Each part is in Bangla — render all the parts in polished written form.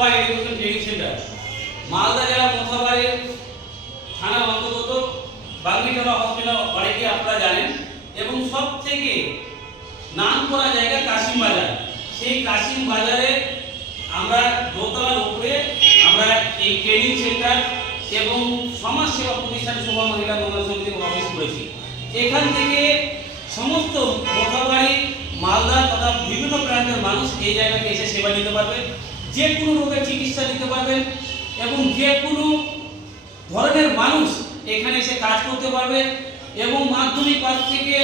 শোভা এডুকেশন ট্রেনিং সেন্টার মালদা জেলা মোথাবাড়ির থানার অন্তর্গত বাগনিতলা হসপিটাল অনেকে আপনারা জানেন এবং সব থেকে নাম করা জায়গা কাশিম বাজার। সেই কাশিম বাজারে আমরা দোতলার উপরে আমরা এই ট্রেনিং সেন্টার এবং সমাজ সেবা প্রতিষ্ঠান শোভা মহিলা মঙ্গল সমিতির অফিস করেছি। এখান থেকে সমস্ত মোথাবাড়ি মালদা তথা বিভিন্ন প্রান্তের মানুষ এই জায়গাতে এসে সেবা নিতে পারবেন, যে কোনো রোগের চিকিৎসা নিতে পারবেন এবং যে কোনো ধরনের মানুষ এখানে এসে কাজ করতে পারবে এবং মাধ্যমিক পাস থেকে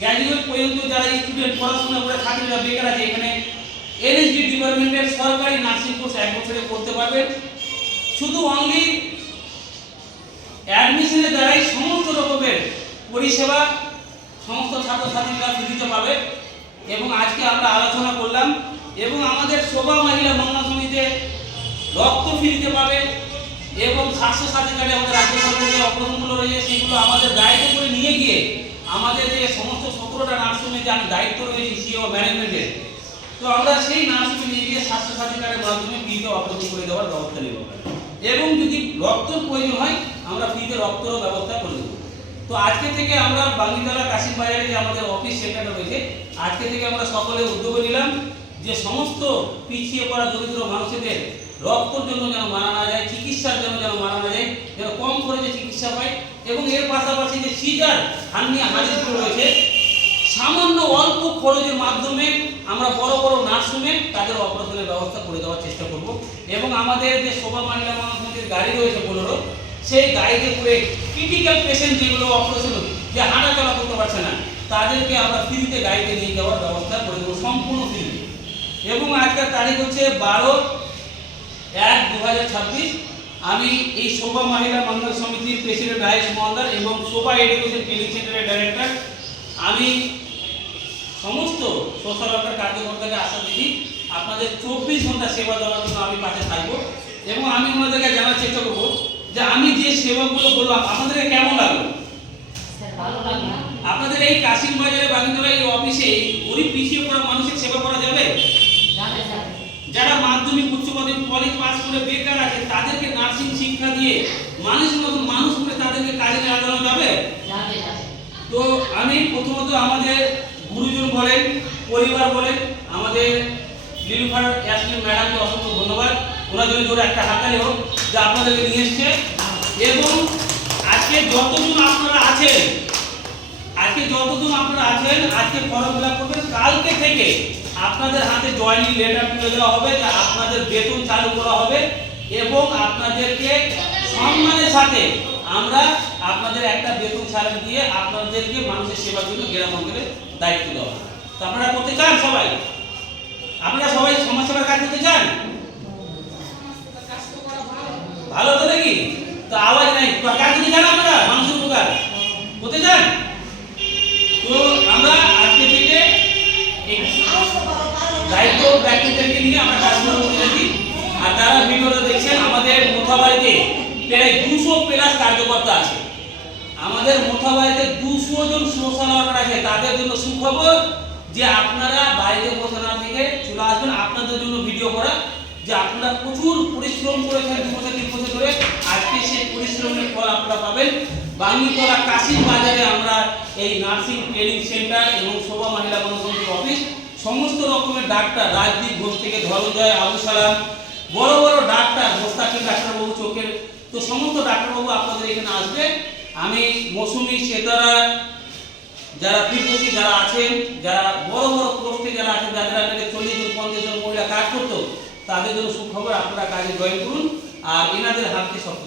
গ্র্যাজুয়েট পর্যন্ত যারা স্টুডেন্ট পড়াশোনা করে থাকেন বা বেকার আছে এখানে এনএসডি ডিপার্টমেন্টের সরকারি নার্সিং কোর্স 1 বছরে করতে পারবেন। শুধু অনলি অ্যাডমিশনের দ্বারাই সমস্ত রকমের পরিষেবা সমস্ত ছাত্রছাত্রীরা ফ্রিতে পাবে এবং আজকে আমরা আলোচনা করলাম এবং আমাদের শোভা মহিলা মঙ্গল সমিতিতে রক্ত ফ্রিতে পাবে এবং স্বাস্থ্য সাথী কার্ডে আমাদের রাজ্য সরকারের যে অপারেশনগুলো রয়েছে সেগুলো আমাদের দায়িত্ব করে নিয়ে গিয়ে আমাদের যে সমস্ত 17টা নার্সিংহোমে যে আমি দায়িত্ব রয়েছি সিও ম্যানেজমেন্টের, তো আমরা সেই নার্সিংহোমে নিয়ে গিয়ে স্বাস্থ্য সাথী কার্ডের মাধ্যমে ফ্রিতে অপারেশন করে দেওয়ার ব্যবস্থা নেব এবং যদি রক্তের প্রয়োজন হয় আমরা ফ্রিতে রক্তেরও ব্যবস্থা করে দেবো। তো আজকে থেকে আমরা বাগনিতলা কাশিম বাজারে যে আমাদের অফিস সেন্টারটা রয়েছে আজকে থেকে আমরা সকলে উদ্যোগ নিলাম যে সমস্ত পিছিয়ে পড়া দরিদ্র মানুষদের রক্তের জন্য যেন মারা না যায়, চিকিৎসার জন্য যেন মারা না যায়, যেন কম খরচে চিকিৎসা পায় এবং এর পাশাপাশি যে সিজার হার্নিয়া হাড়িগুলো রয়েছে সামান্য অল্প খরচের মাধ্যমে আমরা বড় বড় নার্সিংহোমে তাদের অপারেশনের ব্যবস্থা করে দেওয়ার চেষ্টা করব এবং আমাদের যে শোভা মহিলা মঙ্গল সমিতির গাড়ি রয়েছে বোলেরো, সেই গাড়িতে করে ক্রিটিক্যাল পেশেন্ট যেগুলো অপারেশন যে হাঁটা চলা করতে পারছে না তাদেরকে আমরা ফ্রিতে গাড়িতে নিয়ে যাওয়ার ব্যবস্থা করে দেবো সম্পূর্ণ ফ্রিতে। এবং আজকের তারিখ হচ্ছে 12/1/2026। আমি এই শোভা মহিলা মঙ্গল সমিতির প্রেসিডেন্ট রায়েশ মহালদার এবং শোভা এডুকেশন ট্রেনিং সেন্টারের ডাইরেক্টর আমি সমস্ত সোশ্যাল ওয়ার্কার কার্যকর্তাকে আশা দিচ্ছি আপনাদের 24 ঘন্টা সেবা দেওয়ার জন্য আমি পাশে থাকবো এবং আমি ওনাদেরকে জানার চেষ্টা করবো যে আমি যে সেবাগুলো বললাম আপনাদের কেমন লাগলো। আপনাদের এই কাশিম বাজারে বাগনিতলা এই অফিসে গরিব পিছিয়ে পড়া মানুষের সেবা করা যাবে? যারা মাধ্যমিক উচ্চ মাধ্যমিক কলেজ পাস করে বেকার আছে তাদেরকে নার্সিং শিক্ষা দিয়ে মানুষের মতো মানুষ করে তাদেরকে কাজে লাগানো যাবে? তো আমি প্রথমত আমাদের গুরুজন বলেন, পরিবার বলেন, আমাদের লিলুফার ইয়াসমিন ম্যাডামকে অসংখ্য ধন্যবাদ। ওনার জন্য ধরে একটা হাততালি হোক যে আপনাদেরকে নিয়ে এসছে এবং আজকে যতজন আপনারা আছেন আজকে ফর্ম ফিল আপ করবেন, কালকে থেকে আপনাদের হাতে জয়েনিং লেটার তুলে দেওয়া হবে যে আপনাদের বেতন চালু করা হবে এবং আপনাদেরকে সম্মানের সাথে আমরা আপনাদের একটা বেতন ছাড় দিয়ে আপনাদেরকে মানুষের সেবার জন্য গ্রাম অঞ্চলে দায়িত্ব দেওয়া। তো আপনারা করতে চান সবাই? আপনারা সবাই সমাজ সেবার কাজ করতে চান? ভালো তো নাকি? তো আওয়াজ নাই, কাজ করতে চান আপনারা? মানুষের উপকার করতে চান? তো আমরা আজকে থেকে দায়িত্ব ব্যক্তিদেরকে নিয়ে আমরা কাজ শুরু করেছি। আর তারা ভিডিওটা দেখছেন আমাদের মোথাবাড়িতে প্রায় 200+ কার্যকর্তা আছে। আমাদের মোথাবাড়িতে 200 জন সোশ্যাল ওয়ার্কার আছে। তাদের জন্য সুখবর যে আপনারা বাইরে বসে না থেকে চলে আসবেন, আপনাদের জন্য ভিডিও করা যে আপনারা প্রচুর পরিশ্রম করেছেন 2 বছর 3 বছর ধরে, আজকে সেই পরিশ্রমের ফল আপনারা পাবেন। বাগনিতলা কাশিম বাজারে আমরা এই নার্সিং ট্রেনিং সেন্টার এবং শোভা মহিলা মঙ্গল সমিতির অফিস সমস্ত রকমের ডাক্তার রাজদীপ ঘোষ থেকে ধনঞ্জয় আবু সালাম বড় বড় ডাক্তার মোস্তাকিম ডাক্তারবাবু চোখের, তো সমস্ত ডাক্তারবাবু আপনাদের এখানে আসবে। আমি মৌসুমি সেতারা যারা ফিরদৌসী যারা আছেন, যারা বড় বড় পোস্টে যারা আছেন, যাদের আগে 40 জন 50 জন মহিলা কাজ করতো, তাদের জন্য সুখবর আপনারা কাজে জয়েন করুন আর এনাদের হাতকে শক্ত